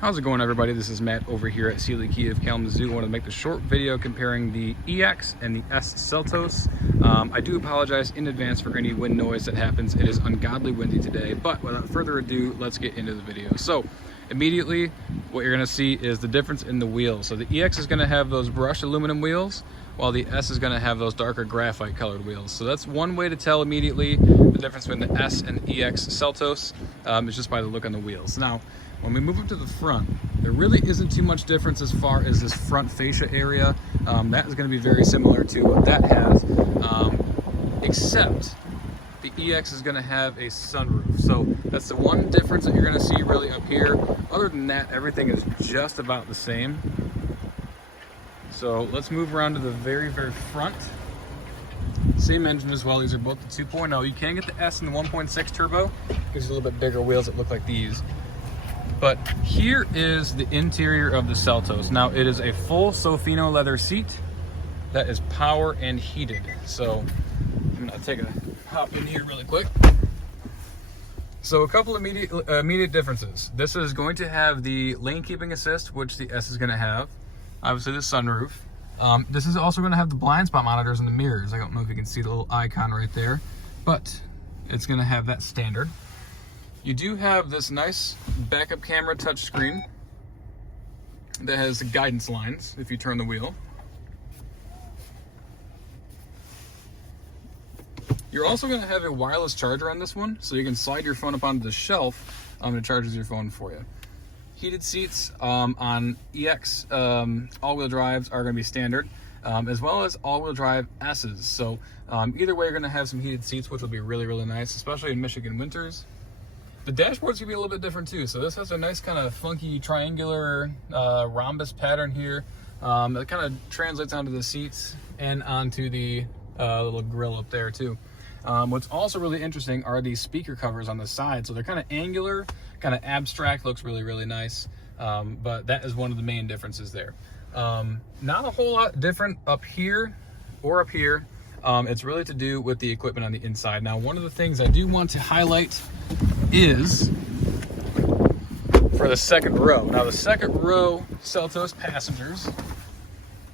How's it going, everybody? This is Matt over here at Kia of Kalamazoo. I wanted to make the short video comparing the EX and the S Seltos. I do apologize in advance for any wind noise that happens. It is ungodly windy today, but without further ado, let's get into the video. So immediately what you're going to see is the difference in the wheels. So the EX is going to have those brushed aluminum wheels, while the S is going to have those darker graphite colored wheels. So that's one way to tell immediately the difference between the S and EX Seltos, is just by the look on the wheels. Now, when we move up to the front, there really isn't too much difference as far as this front fascia area. That is going to be very similar to what that has, except the EX is going to have a sunroof. So that's the one difference that you're going to see really up here. Other than that, everything is just about the same. So let's move around to the very, very front. Same engine as well. These are both the 2.0. You can get the S and the 1.6 turbo. Gives you a little bit bigger wheels that look like these. But here is the interior of the Seltos. Now, it is a full Sofino leather seat that is power and heated. So I'm gonna take a hop in here really quick. So a couple of immediate differences. This is going to have the lane keeping assist, which the S is going to have. Obviously the sunroof. This is also going to have the blind spot monitors and the mirrors. I don't know if you can see the little icon right there, but it's going to have that standard. You do have this nice backup camera touchscreen that has guidance lines if you turn the wheel. You're also going to have a wireless charger on this one, so you can slide your phone up onto the shelf and it charges your phone for you. Heated seats on EX all-wheel drives are going to be standard, as well as all-wheel drive S's. So either way, you're going to have some heated seats, which will be really, really nice, especially in Michigan winters. The dashboard's gonna be a little bit different too. So this has a nice kind of funky triangular rhombus pattern here. That kind of translates onto the seats and onto the little grill up there too. What's also really interesting are these speaker covers on the side. So they're kind of angular, kind of abstract, looks really, really nice. But that is one of the main differences there. Not a whole lot different up here or up here. It's really to do with the equipment on the inside. Now, one of the things I do want to highlight is for the second row. Now, the second row Seltos passengers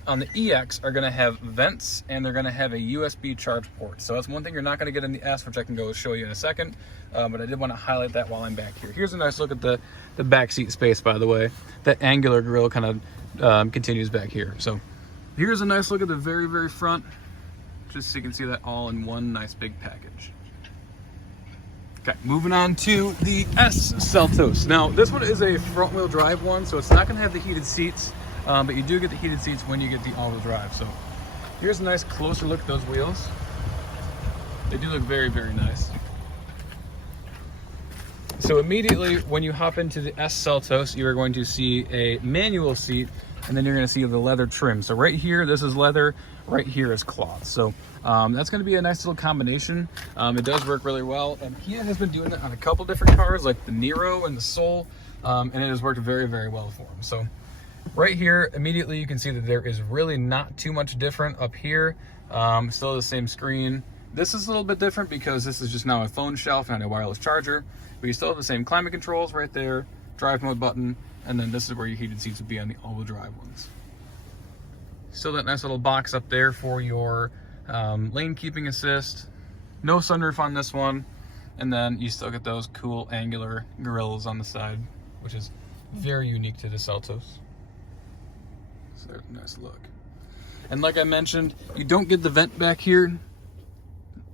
on the EX are going to have vents, and they're going to have a USB charge port. So that's one thing you're not going to get in the S, which I can go show you in a second. But I did want to highlight that while I'm back here. Here's a nice look at the back seat space, by the way. That angular grille kind of continues back here. So here's a nice look at the very, very front, just so you can see that all in one nice big package. Okay, moving on to the S Seltos. Now, this one is a front-wheel drive one, so it's not going to have the heated seats, but you do get the heated seats when you get the all-wheel drive. So here's a nice closer look at those wheels. They do look very, very nice. So immediately when you hop into the S Seltos, you are going to see a manual seat, and then you're going to see the leather trim. So right here, this is leather. Right here is cloth. So that's going to be a nice little combination. It does work really well, and Kia has been doing it on a couple different cars, like the Niro and the Soul, and it has worked very, very well for them. So right here, immediately you can see that there is really not too much different up here. Still the same screen. This is a little bit different because this is just now a phone shelf and a wireless charger, but you still have the same climate controls right there, drive mode button, and then this is where your heated seats would be on the all-wheel drive ones. Still that nice little box up there for your lane keeping assist. No sunroof on this one. And then you still get those cool angular grills on the side, which is very unique to the Seltos. So there's a nice look. And like I mentioned, you don't get the vent back here.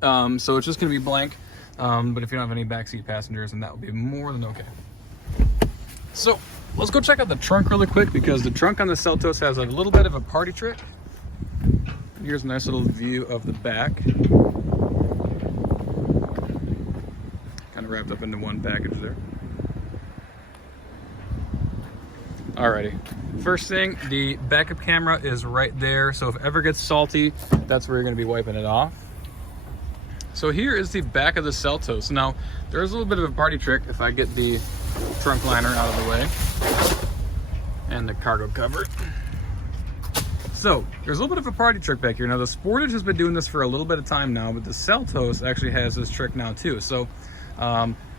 So it's just gonna be blank. But if you don't have any backseat passengers, then that will be more than okay. So let's go check out the trunk really quick, because the trunk on the Seltos has a little bit of a party trick. Here's a nice little view of the back. Kind of wrapped up into one package there. Alrighty. First thing, the backup camera is right there. So if it ever gets salty, that's where you're going to be wiping it off. So here is the back of the Seltos. Now, there's a little bit of a party trick if I get the trunk liner out of the way and the cargo cover. So there's a little bit of a party trick back here. Now, the Sportage has been doing this for a little bit of time now, but the Seltos actually has this trick now too. So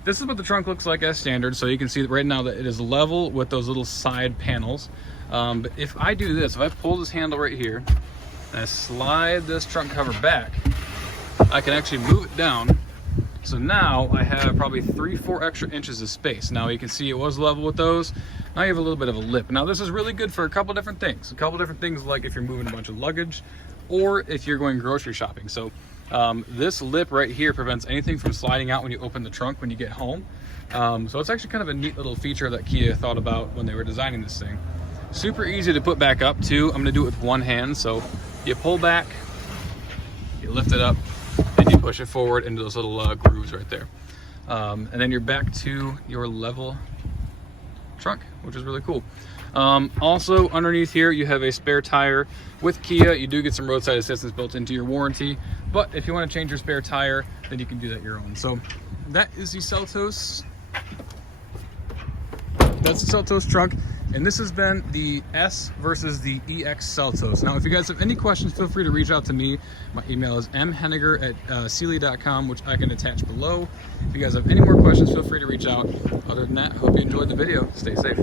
this is what the trunk looks like as standard. So you can see that right now that it is level with those little side panels. But if I do this, if I pull this handle right here and I slide this trunk cover back, I can actually move it down. So now I have probably 3-4 extra inches of space. Now you can see it was level with those. Now you have a little bit of a lip. Now this is really good for a couple different things. Like if you're moving a bunch of luggage or if you're going grocery shopping. So this lip right here prevents anything from sliding out when you open the trunk when you get home. So it's actually kind of a neat little feature that Kia thought about when they were designing this thing. Super easy to put back up too. I'm gonna do it with one hand. So you pull back, you lift it up, and you push it forward into those little grooves right there. And then you're back to your level trunk, which is really cool. Also underneath here you have a spare tire. With Kia you do get some roadside assistance built into your warranty, but if you want to change your spare tire, then you can do that your own. So that is the Seltos. That's the Seltos trunk, and this has been the S versus the EX Seltos. Now if you guys have any questions, feel free to reach out to me. My email is mhenniger@sealy.com, which I can attach below. If you guys have any more questions, feel free to reach out. Other than that, I hope you enjoyed the video. Stay safe.